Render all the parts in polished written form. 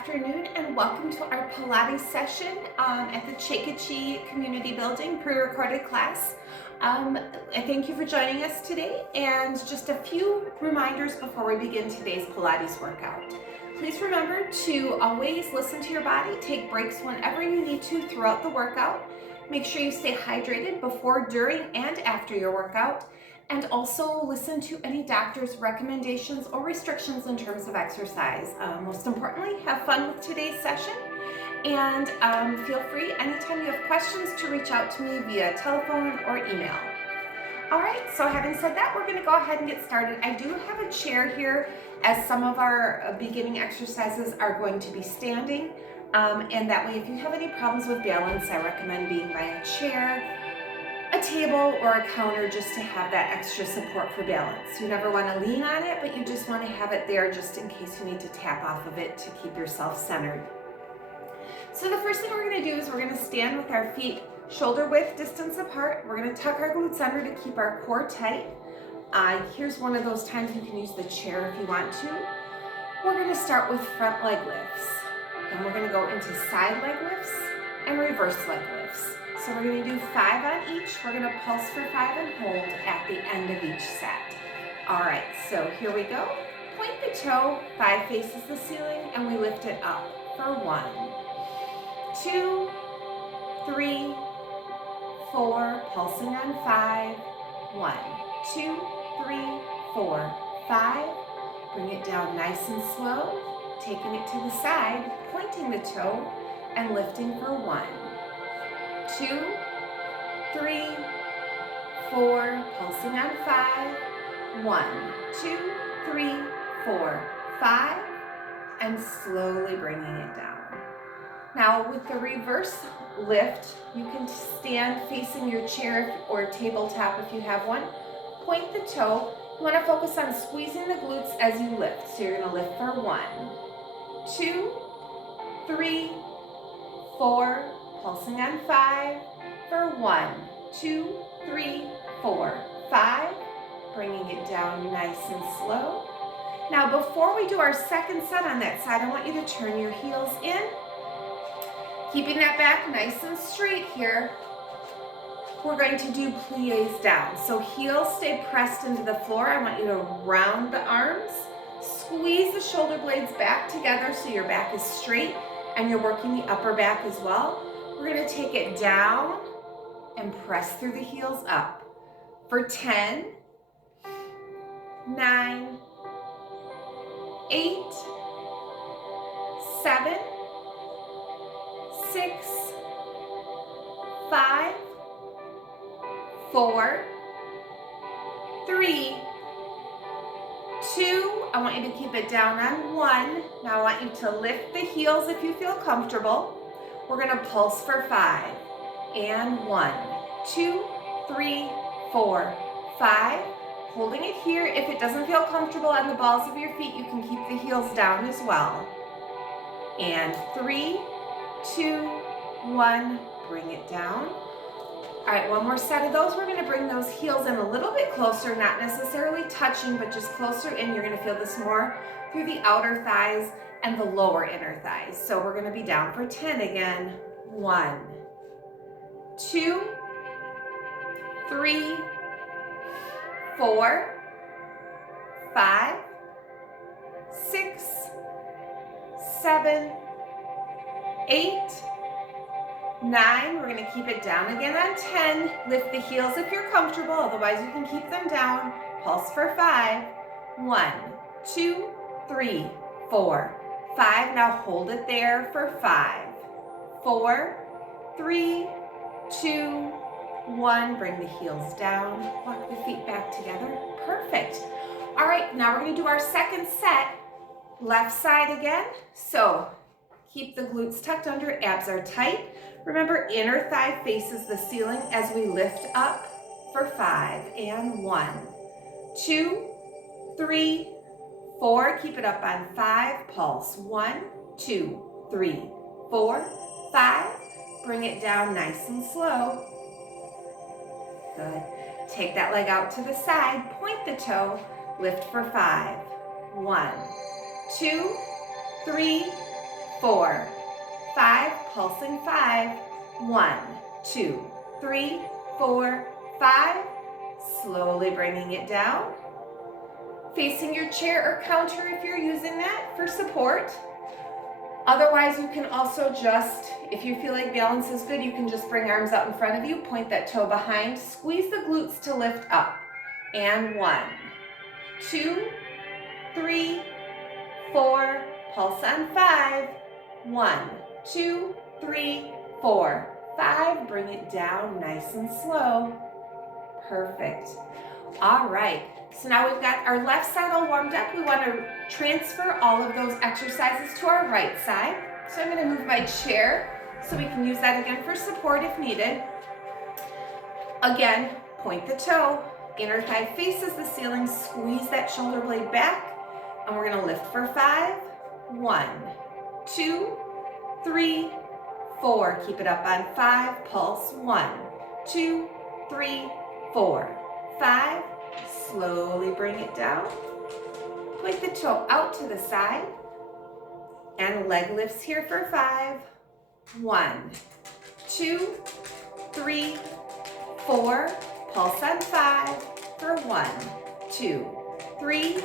afternoon and welcome to our Pilates session at the Chakeechee Community Building pre-recorded class. I thank you for joining us today, and just a few reminders before we begin today's Pilates workout. Please remember to always listen to your body, take breaks whenever you need to throughout the workout. Make sure you stay hydrated before, during, and after your workout. And also listen to any doctor's recommendations or restrictions in terms of exercise. Most importantly, have fun with today's session, and feel free anytime you have questions to reach out to me via telephone or email. All right, so having said that, we're gonna go ahead and get started. I do have a chair here, as some of our beginning exercises are going to be standing, and that way if you have any problems with balance, I recommend being by a chair, a table, or a counter, just to have that extra support for balance. You never want to lean on it, but you just want to have it there just in case you need to tap off of it to keep yourself centered. So the first thing we're going to do is we're going to stand with our feet shoulder width distance apart. We're going to tuck our glutes under to keep our core tight. Here's one of those times you can use the chair if you want to. We're going to start with front leg lifts. Then we're going to go into side leg lifts and reverse leg lifts. So we're going to do 5 on each. We're going to pulse for 5 and hold at the end of each set. All right, so here we go. Point the toe, 5 faces the ceiling, and we lift it up for 1, 2, 3, 4, pulsing on 5, 1, 2, 3, 4, 5. Bring it down nice and slow, taking it to the side, pointing the toe, and lifting for 1, 2, 3, 4, pulsing on 5, 1, 2, 3, 4, 5, and slowly bringing it down. Now with the reverse lift, you can stand facing your chair or tabletop if you have one. Point the toe. You want to focus on squeezing the glutes as you lift. So you're going to lift for 1, 2, 3, 4, pulsing on 5, for 1, 2, 3, 4, 5, bringing it down nice and slow. Now before we do our second set on that side, I want you to turn your heels in, keeping that back nice and straight here. We're going to do plies down. So heels stay pressed into the floor. I want you to round the arms, squeeze the shoulder blades back together so your back is straight and you're working the upper back as well. We're going to take it down and press through the heels up for 10, 9, 8, 7, 6, 5, 4, 3, 2. I want you to keep it down on 1. Now I want you to lift the heels if you feel comfortable. We're going to pulse for 5, and 1, 2, 3, 4, 5. Holding it here. If it doesn't feel comfortable on the balls of your feet, you can keep the heels down as well. And 3, 2, 1, bring it down. All right, one more set of those. We're going to bring those heels in a little bit closer, not necessarily touching, but just closer in. You're going to feel this more through the outer thighs and the lower inner thighs. So we're going to be down for 10 again. 1, 2, 3, 4, 5, 6, 7, 8, 9. We're going to keep it down again on 10. Lift the heels if you're comfortable, otherwise you can keep them down. Pulse for 5. 1, 2, 3, 4, 5. Now hold it there for 5, 4, 3, 2, 1. Bring the heels down. Walk the feet back together. Perfect. All right, now we're going to do our second set. Left side again. So keep the glutes tucked under, abs are tight. Remember, inner thigh faces the ceiling as we lift up for 5, and 1, 2, 3, 4. Keep it up on 5. Pulse. 1, 2, 3, 4, 5. Bring it down nice and slow. Good. Take that leg out to the side. Point the toe. Lift for 5. 1, 2, 3, 4, 5, pulsing 5, 1, 2, 3, 4, 5, slowly bringing it down. Facing your chair or counter if you're using that for support. Otherwise, you can also just, if you feel like balance is good, you can just bring arms out in front of you, point that toe behind, squeeze the glutes to lift up. And 1, 2, 3, 4, pulse on 5, 1, 2, 3, 4, 5, bring it down nice and slow. Perfect. All right, so now we've got our left side all warmed up. We want to transfer all of those exercises to our right side. So I'm going to move my chair so we can use that again for support if needed. Again, point the toe, inner thigh faces the ceiling, squeeze that shoulder blade back, and we're going to lift for 5, 1, 2, 3, 4. Keep it up on 5, pulse 1, 2, 3, 4, 5. Slowly bring it down. Point the toe out to the side. And leg lifts here for 5. 1, 2, 3, 4. Pulse on 5 for 1, 2, 3,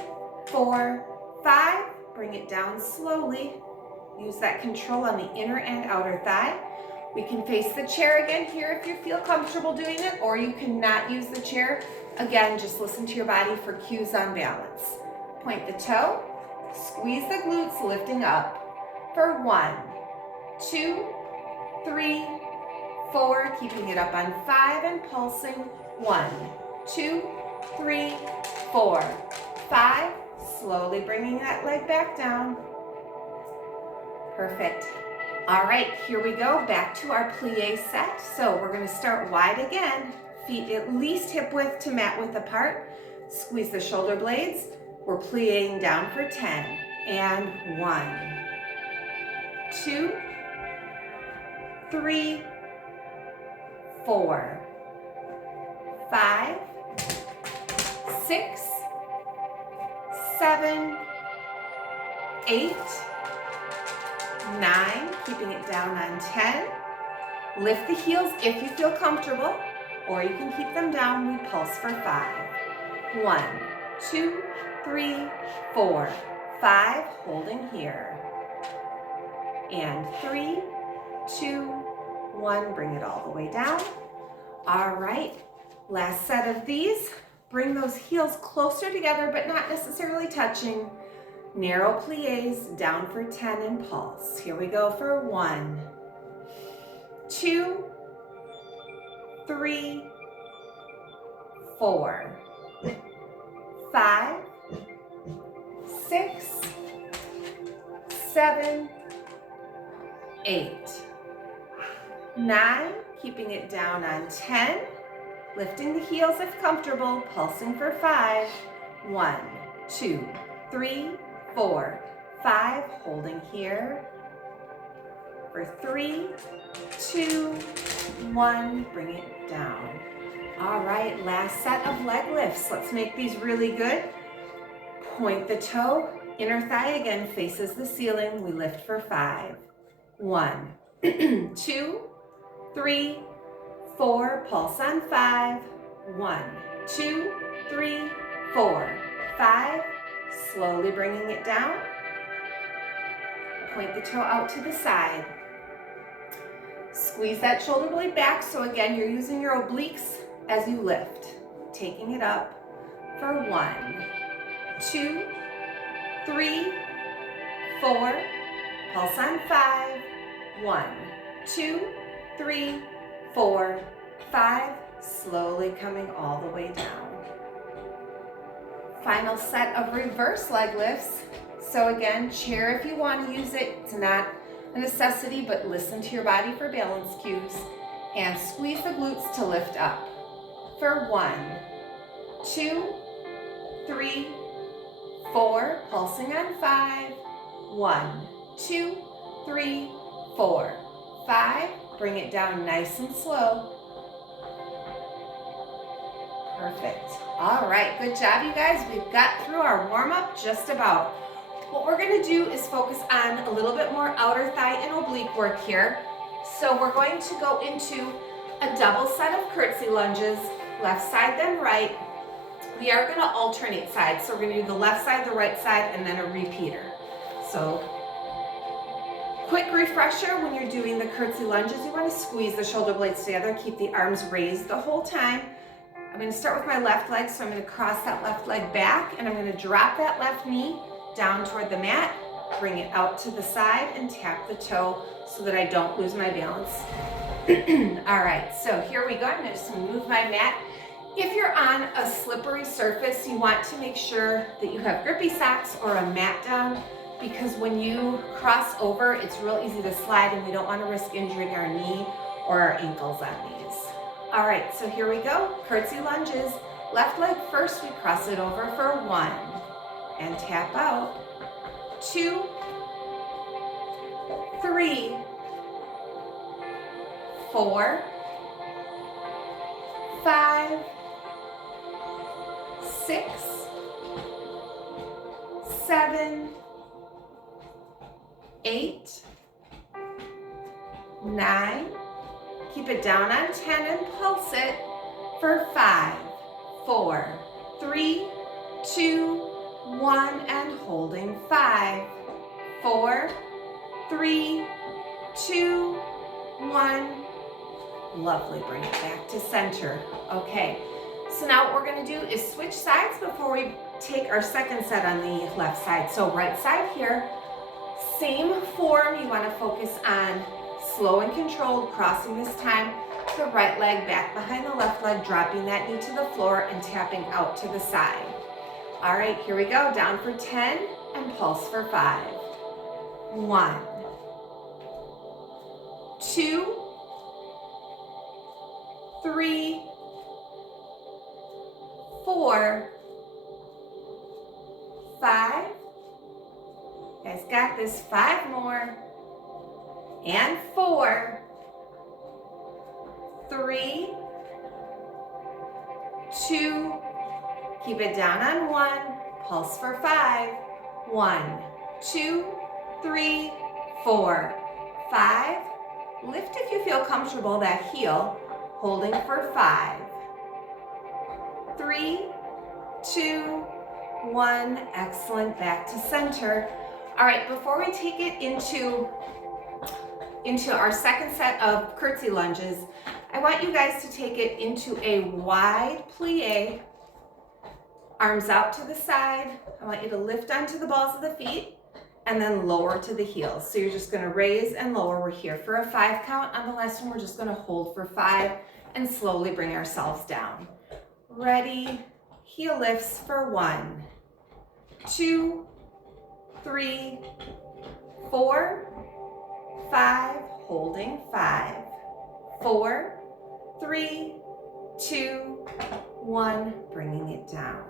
4, 5. Bring it down slowly. Use that control on the inner and outer thigh. We can face the chair again here if you feel comfortable doing it, or you cannot use the chair. Again, just listen to your body for cues on balance. Point the toe, squeeze the glutes, lifting up for 1, 2, 3, 4, keeping it up on 5 and pulsing. 1, 2, 3, 4, 5. Slowly bringing that leg back down. Perfect. All right, here we go, back to our plie set. So we're gonna start wide again, feet at least hip width to mat width apart. Squeeze the shoulder blades. We're plieing down for 10. And 1, 2, 3, 4, 5, 6, 7, 8, 9, keeping it down on 10. Lift the heels if you feel comfortable, or you can keep them down. We pulse for 5. 1, 2, 3, 4, 5, holding here. And 3, 2, 1, bring it all the way down. All right, last set of these. Bring those heels closer together, but not necessarily touching. Narrow plies, down for 10 and pulse. Here we go for 1, 2, 3, 4, 5, 6, 7, 8, 9, keeping it down on 10. Lifting the heels if comfortable, pulsing for 5. 1, 2, 3, 4, 5, holding here. For 3, 2, 1, bring it down. All right, last set of leg lifts. Let's make these really good. Point the toe, inner thigh again faces the ceiling. We lift for 5. 1, 2, 3, 4, pulse on 5. 1, 2, 3, 4, 5. Slowly bringing it down. Point the toe out to the side. Squeeze that shoulder blade back. So again, you're using your obliques as you lift. Taking it up for 1, 2, 3, 4. Pulse on 5. 1, 2, 3, 4, 5. Slowly coming all the way down. Final set of reverse leg lifts. So again, chair if you want to use it. It's not a necessity, but listen to your body for balance cues. And squeeze the glutes to lift up. For 1, 2, 3, 4. Pulsing on 5. 1, 2, 3, 4, 5. Bring it down nice and slow. Perfect. All right, good job, you guys. We've got through our warm-up just about. What we're gonna do is focus on a little bit more outer thigh and oblique work here. So we're going to go into a double set of curtsy lunges, left side then right. We are gonna alternate sides. So we're gonna do the left side, the right side, and then a repeater. So quick refresher, when you're doing the curtsy lunges, you wanna squeeze the shoulder blades together, keep the arms raised the whole time. I'm gonna start with my left leg, so I'm gonna cross that left leg back, and I'm gonna drop that left knee down toward the mat, bring it out to the side, and tap the toe so that I don't lose my balance. All right, so here we go. I'm gonna just move my mat. If you're on a slippery surface, you want to make sure that you have grippy socks or a mat down, because when you cross over, it's real easy to slide, and we don't wanna risk injuring our knee or our ankles on these. All right, so here we go, curtsy lunges. Left leg first, we cross it over for 1, and tap out. 2, 3, 4, 5, 6, 7, 8, 9, keep it down on 10 and pulse it for 5, 4, 3, 2, 1, and holding 5, 4, 3, 2, 1. Lovely, bring it back to center. Okay, so now what we're gonna do is switch sides before we take our second set on the left side. So right side here, same form, you wanna focus on slow and controlled, crossing this time the right leg back behind the left leg, dropping that knee to the floor and tapping out to the side. All right, here we go, down for 10 and pulse for 5. 1, 2, 3, 4, 5. You guys got this, 5 more. And 4, 3, 2, keep it down on 1, pulse for 5. 1, 2, 3, 4, 5. Lift if you feel comfortable, that heel, holding for 5. 3, 2, 1, excellent, back to center. All right, before we take it into our second set of curtsy lunges, I want you guys to take it into a wide plie, arms out to the side. I want you to lift onto the balls of the feet and then lower to the heels. So you're just gonna raise and lower. We're here for a 5 count. On the last one, we're just gonna hold for 5 and slowly bring ourselves down. Ready, heel lifts for 1, 2, 3, 4, 5, holding 5, 4, 3, 2, 1, bringing it down.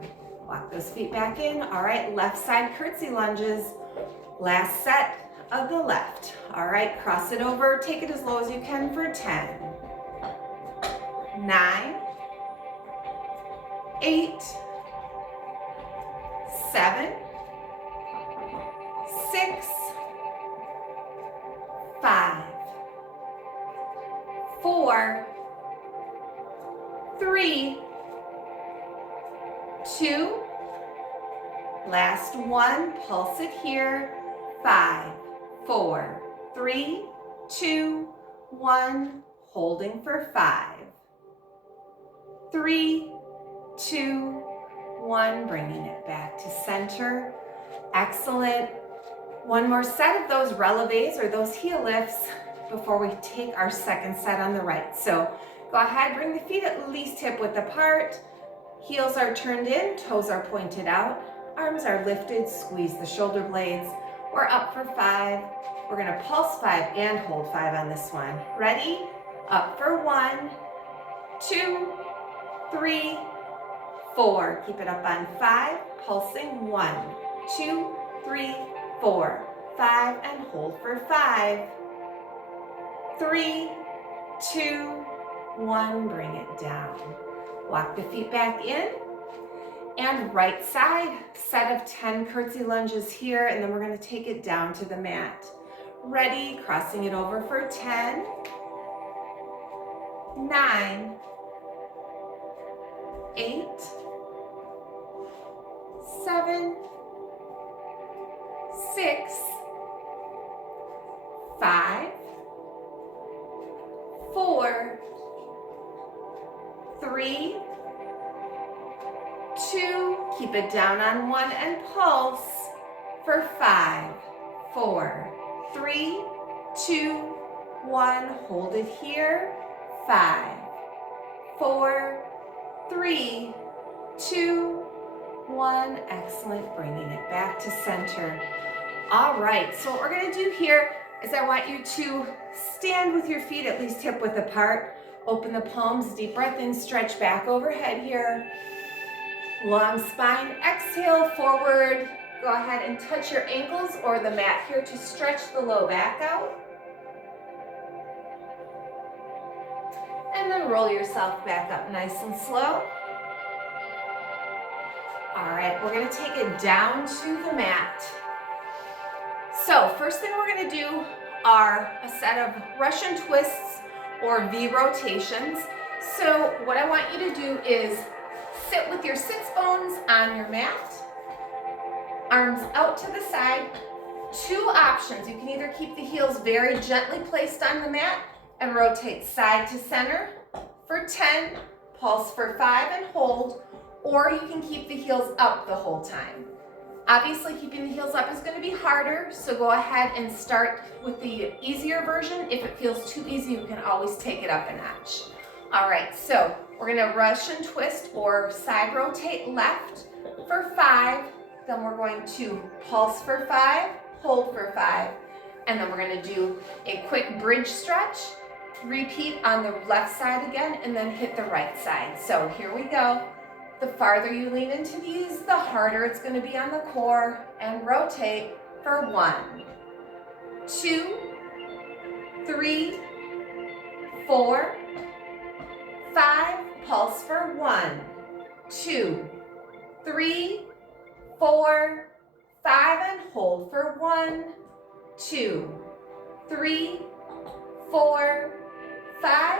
Walk those feet back in. All right, left side curtsy lunges. Last set of the left. All right, cross it over, take it as low as you can for 10, 9, 8, 7, 6, 5, 4, 3, 2, last one, pulse it here, 5, 4, 3, 2, 1, holding for 5, 3, 2, 1, bringing it back to center. Excellent. One more set of those releves or those heel lifts before we take our second set on the right. So go ahead, bring the feet at least hip width apart. Heels are turned in, toes are pointed out, arms are lifted, squeeze the shoulder blades. We're up for 5. We're gonna pulse 5 and hold 5 on this one. Ready? Up for 1, 2, 3, 4. Keep it up on 5, pulsing 1, 2, 3, 4, 5, and hold for 5, 3, 2, 1, bring it down. Walk the feet back in. And right side, set of 10 curtsy lunges here, and then we're gonna take it down to the mat. Ready, crossing it over for 10, 9, 8, 7, 6, 5, 4, 3, 2, keep it down on 1 and pulse for 5, 4, 3, 2, 1, hold it here, 5, 4, 3, 2, 1, excellent, bringing it back to center. All right, so what we're gonna do here is I want you to stand with your feet at least hip width apart, open the palms, deep breath in, stretch back overhead here. Long spine, exhale forward. Go ahead and touch your ankles or the mat here to stretch the low back out. And then roll yourself back up nice and slow. All right, we're gonna take it down to the mat. So first thing we're gonna do are a set of Russian twists or V rotations. So what I want you to do is sit with your sits bones on your mat, arms out to the side. Two options, you can either keep the heels very gently placed on the mat and rotate side to center for 10, pulse for 5 and hold, or you can keep the heels up the whole time. Obviously, keeping the heels up is going to be harder, so go ahead and start with the easier version. If it feels too easy, you can always take it up a notch. All right, so we're going to Russian twist or side rotate left for 5, then we're going to pulse for 5, hold for 5, and then we're going to do a quick bridge stretch, repeat on the left side again, and then hit the right side. So here we go. The farther you lean into these, the harder it's going to be on the core, and rotate for 1, 2, 3, 4, 5, pulse for 1, 2, 3, 4, 5, and hold for 1, 2, 3, 4, 5.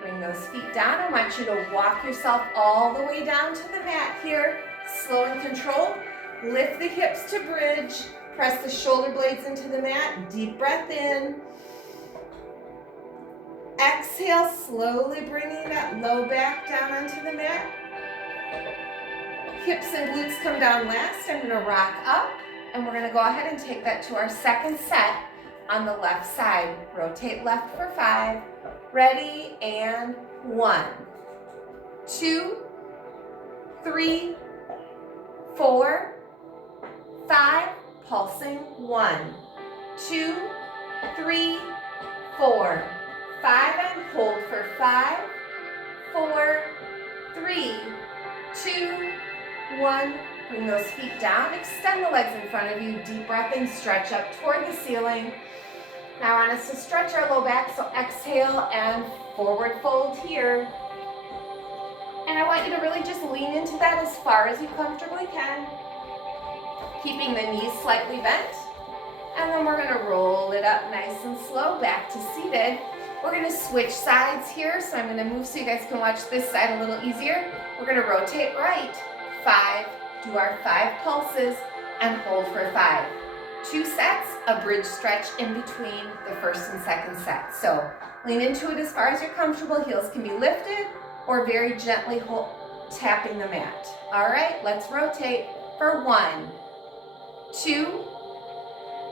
Bring those feet down. I want you to walk yourself all the way down to the mat here. Slow and controlled. Lift the hips to bridge. Press the shoulder blades into the mat. Deep breath in. Exhale, slowly bringing that low back down onto the mat. Hips and glutes come down last. I'm going to rock up, and we're going to go ahead and take that to our second set on the left side. Rotate left for 5. Ready, and 1, 2, 3, 4, 5, pulsing 1, 2, 3, 4, 5, and hold for 5, 4, 3, 2, 1. Bring those feet down, extend the legs in front of you, deep breath in, stretch up toward the ceiling. Now I want us to stretch our low back, so exhale and forward fold here. And I want you to really just lean into that as far as you comfortably can, keeping the knees slightly bent. And then we're gonna roll it up nice and slow back to seated. We're gonna switch sides here, so I'm gonna move so you guys can watch this side a little easier. We're gonna rotate right, 5, do our 5 pulses, and hold for 5. 2 sets, a bridge stretch in between the first and second set. So lean into it as far as you're comfortable. Heels can be lifted or very gently tapping the mat. All right, let's rotate for 1, 2,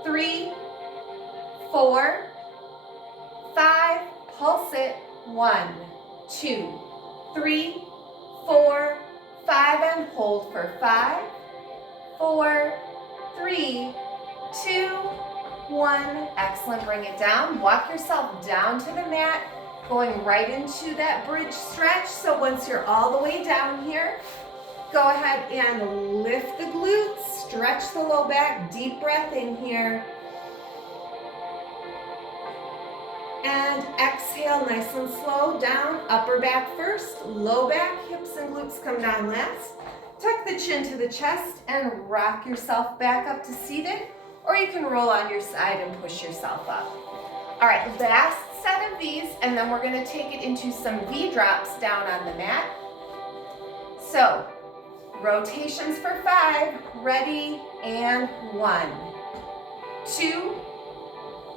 3, 4, 5, pulse it, 1, 2, 3, 4, 5, and hold for 5, 4, 3, 2, 1, excellent, bring it down, walk yourself down to the mat, going right into that bridge stretch. So once you're all the way down here, go ahead and lift the glutes, stretch the low back, deep breath in here, and exhale nice and slow down, upper back first, low back, hips and glutes come down last. Tuck the chin to the chest and rock yourself back up to seated, or you can roll on your side and push yourself up. All right, last set of these, and then we're gonna take it into some V drops down on the mat. So, rotations for 5, ready, and 1, 2,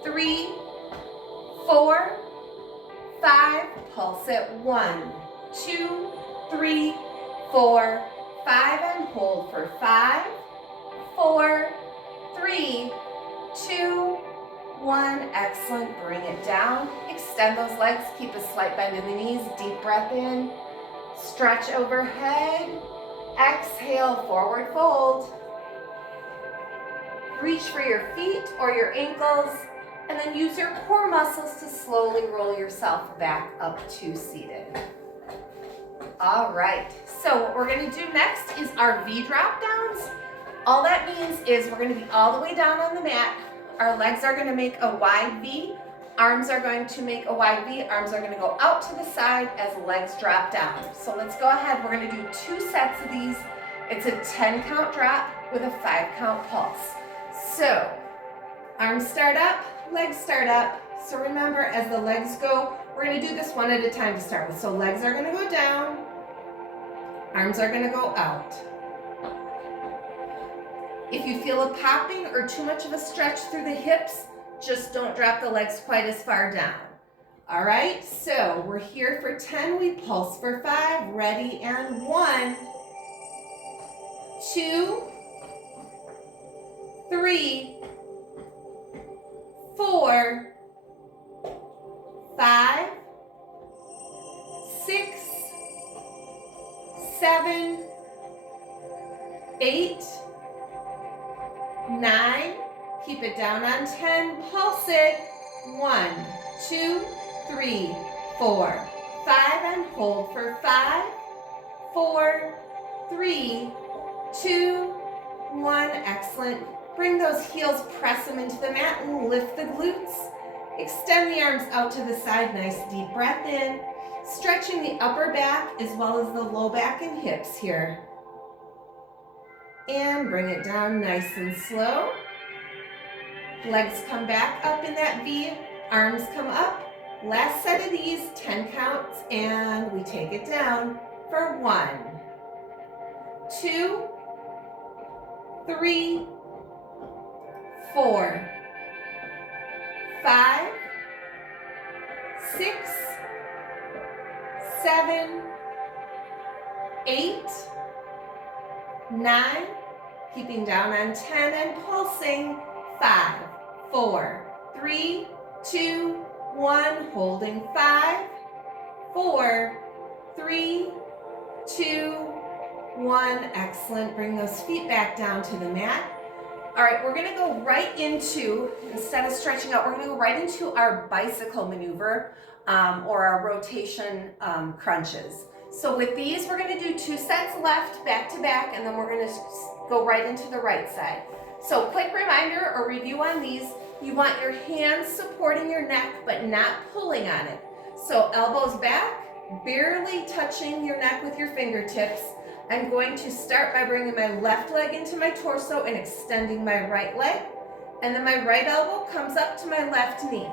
3, 4, 5, pulse it, 1, 2, 3, 4, 5, and hold for 5, 4, 3, 2, 1, excellent, bring it down, extend those legs, keep a slight bend in the knees, deep breath in, stretch overhead, exhale, forward fold, reach for your feet or your ankles, and then use your core muscles to slowly roll yourself back up to seated. All right, so what we're gonna do next is our V drop downs. All that means is we're gonna be all the way down on the mat. Our legs are gonna make a wide V. Arms are going to make a wide V. Arms are gonna go out to the side as legs drop down. So let's go ahead. We're gonna do 2 sets of these. It's a 10 count drop with a 5 count pulse. So arms start up, legs start up. So remember, as the legs go, we're gonna do this one at a time to start with. So legs are gonna go down, arms are gonna go out. If you feel a popping or too much of a stretch through the hips, just don't drop the legs quite as far down. All right, so we're here for 10, we pulse for 5, ready, and 1, 2, 3, 4, 5, 6, 7, 8, 9, keep it down on 10, pulse it, 1, 2, 3, 4, 5, and hold for 5, 4, 3, 2, 1, excellent. Bring those heels, press them into the mat and lift the glutes. Extend the arms out to the side, nice deep breath in, stretching the upper back as well as the low back and hips here. And bring it down nice and slow. Legs come back up in that V, arms come up. Last set of these, 10 counts, and we take it down for 1, 2, 3, 4, 5, 6, 7, 8, 9, keeping down on 10 and pulsing, 5, 4, 3, 2, 1, holding 5, 4, 3, 2, 1, excellent. Bring those feet back down to the mat. All right, we're gonna go right into, instead of stretching out, we're gonna go right into our bicycle maneuver or our rotation crunches. So with these, we're gonna do 2 sets left, back to back, and then we're gonna go right into the right side. So quick reminder or review on these, you want your hands supporting your neck, but not pulling on it. So elbows back, barely touching your neck with your fingertips. I'm going to start by bringing my left leg into my torso and extending my right leg. And then my right elbow comes up to my left knee.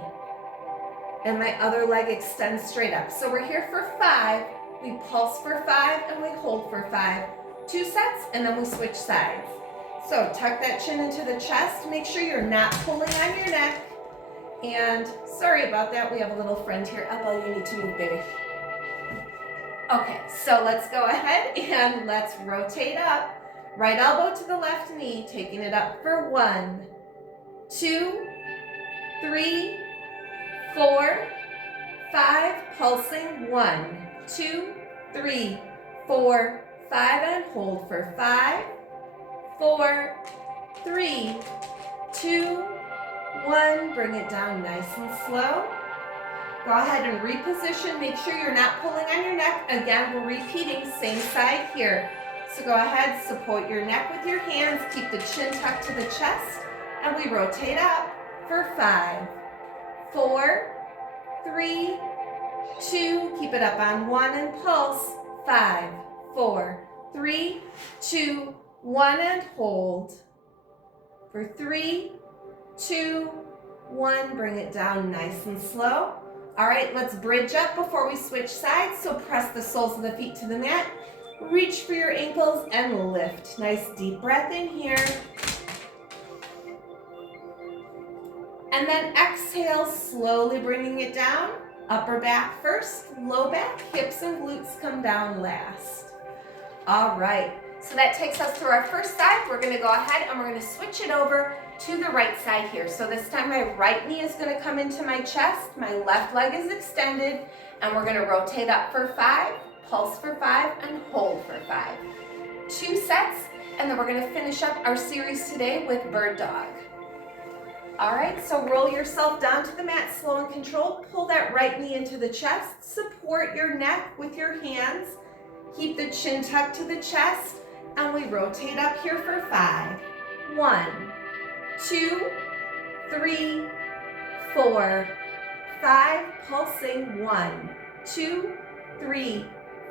And my other leg extends straight up. So we're here for 5. We pulse for 5 and we hold for 5. 2 sets and then we switch sides. So tuck that chin into the chest. Make sure you're not pulling on your neck. And sorry about that. We have a little friend here. Elbow, you need to move, baby. Okay, so let's go ahead and let's rotate up. Right elbow to the left knee, taking it up for 1, 2, 3, 4, 5, pulsing, 1, 2, 3, 4, 5, and hold for 5, 4, 3, 2, 1, bring it down nice and slow. Go ahead and reposition. Make sure you're not pulling on your neck. Again, we're repeating, same side here. So go ahead, support your neck with your hands. Keep the chin tucked to the chest. And we rotate up for 5, 4, 3, 2. Keep it up on 1 and pulse. 5, 4, 3, 2, 1, and hold. For 3, 2, 1, bring it down nice and slow. All right, let's bridge up before we switch sides. So press the soles of the feet to the mat. Reach for your ankles and lift. Nice deep breath in here. And then exhale, slowly bringing it down. Upper back first, low back, hips and glutes come down last. All right, so that takes us through our first side. We're gonna go ahead and we're gonna switch it over to the right side here. So this time my right knee is gonna come into my chest, my left leg is extended, and we're gonna rotate up for 5, pulse for 5, and hold for 5. 2 sets, and then we're gonna finish up our series today with bird dog. All right, so roll yourself down to the mat, slow and controlled. Pull that right knee into the chest. Support your neck with your hands. Keep the chin tucked to the chest, and we rotate up here for 5. 1, 2, 3, 4, 5. Pulsing 1, 2, 3,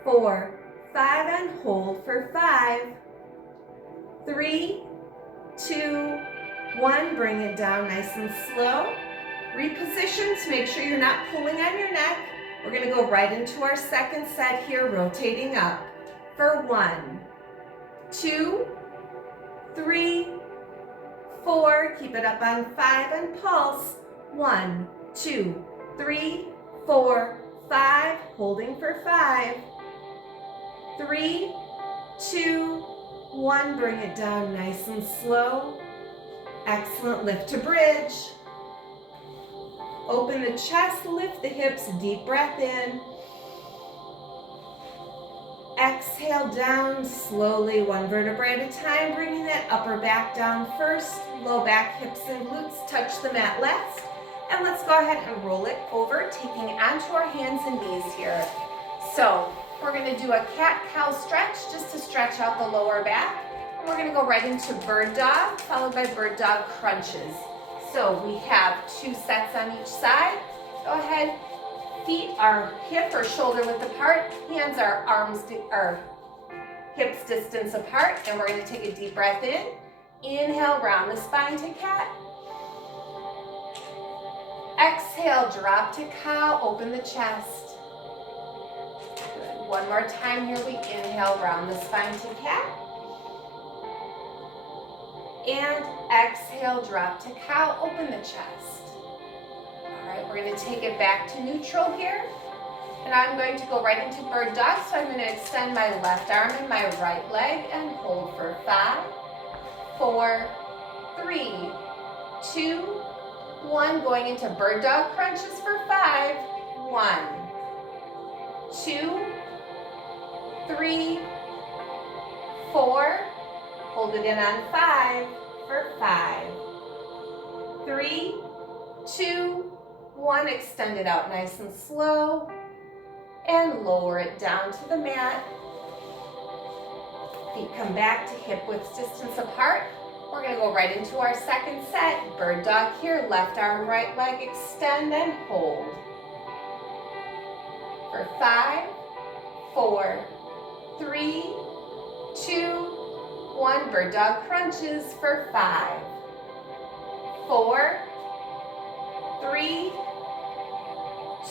4, 5, and hold for 5. 3, 2, 1, bring it down nice and slow. Reposition to make sure you're not pulling on your neck. We're gonna go right into our second set here, rotating up for 1, 2, 3, 4. Keep it up on 5 and pulse. 1, 2, 3, 4, 5. Holding for 5. 3, 2, 1. Bring it down nice and slow. Excellent, lift to bridge. Open the chest, lift the hips, deep breath in. Exhale down slowly, 1 vertebrae at a time, bringing that upper back down first. Low back, hips and glutes touch the mat last. And let's go ahead and roll it over, taking it onto our hands and knees here. So we're gonna do a cat-cow stretch just to stretch out the lower back. We're gonna go right into bird dog, followed by bird dog crunches. So we have 2 sets on each side. Go ahead, feet are hip or shoulder width apart, hands are hips distance apart, and we're gonna take a deep breath in. Inhale, round the spine to cat. Exhale, drop to cow, open the chest. Good. One more time here, we inhale, round the spine to cat. And exhale, drop to cow, open the chest. All right, we're gonna take it back to neutral here. And I'm going to go right into bird dog, so I'm gonna extend my left arm and my right leg and hold for 5, 4, 3, 2, 1. Going into bird dog crunches for 5. 1, 2, 3, 4. Hold it in on 5 for 5. 3, 2, 1. Extend it out nice and slow. And lower it down to the mat. Feet come back to hip width distance apart. We're gonna go right into our second set. Bird dog here, left arm, right leg, extend and hold. For 5, 4, 3, 2, 1. Bird dog crunches for 5, 4, 3,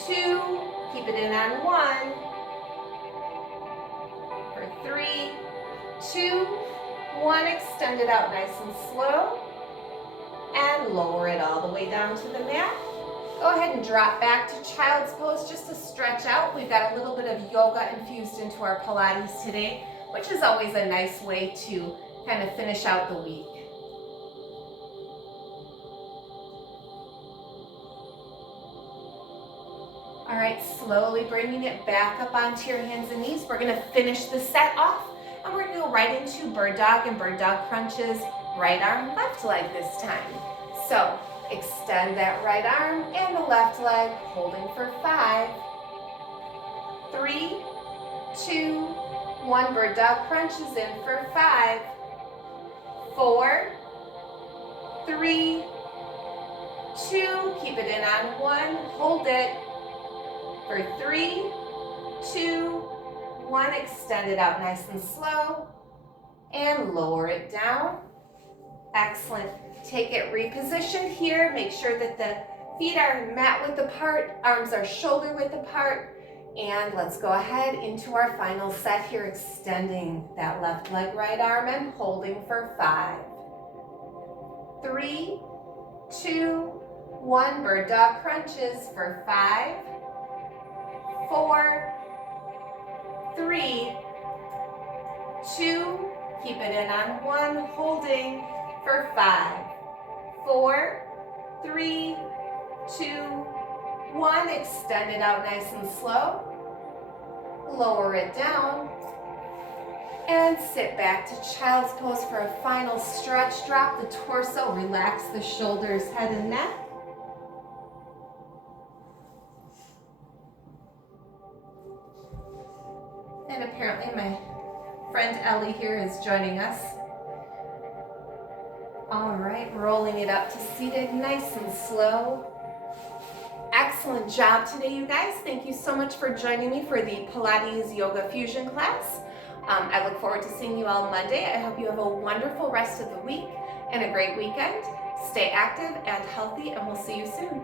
2, keep it in on 1, for 3, 2, 1. Extend it out nice and slow, and lower it all the way down to the mat. Go ahead and drop back to child's pose just to stretch out. We've got a little bit of yoga infused into our Pilates today, which is always a nice way to kind of finish out the week. All right, slowly bringing it back up onto your hands and knees. We're gonna finish the set off, and we're gonna go right into bird dog and bird dog crunches, right arm, left leg this time. So extend that right arm and the left leg, holding for 5, 3, 2, 1. Bird dog crunches in for 5, 4, 3, 2. Keep it in on 1, hold it. For 3, 2, 1, extend it out nice and slow, and lower it down. Excellent. Take it repositioned here. Make sure that the feet are mat width apart, arms are shoulder width apart, and let's go ahead into our final set here, extending that left leg, right arm, and holding for 5, 3, 2, 1. Bird dog crunches for 5, 4, 3, 2, keep it in on 1, holding for 5, 4, 3, 2, 1. Extend it out nice and slow. Lower it down. And sit back to child's pose for a final stretch. Drop the torso, relax the shoulders, head and neck. And apparently my friend Ellie here is joining us. All right, rolling it up to seated, nice and slow. Excellent job today, you guys. Thank you so much for joining me for the Pilates Yoga Fusion class. I look forward to seeing you all Monday. I hope you have a wonderful rest of the week and a great weekend. Stay active and healthy, and we'll see you soon.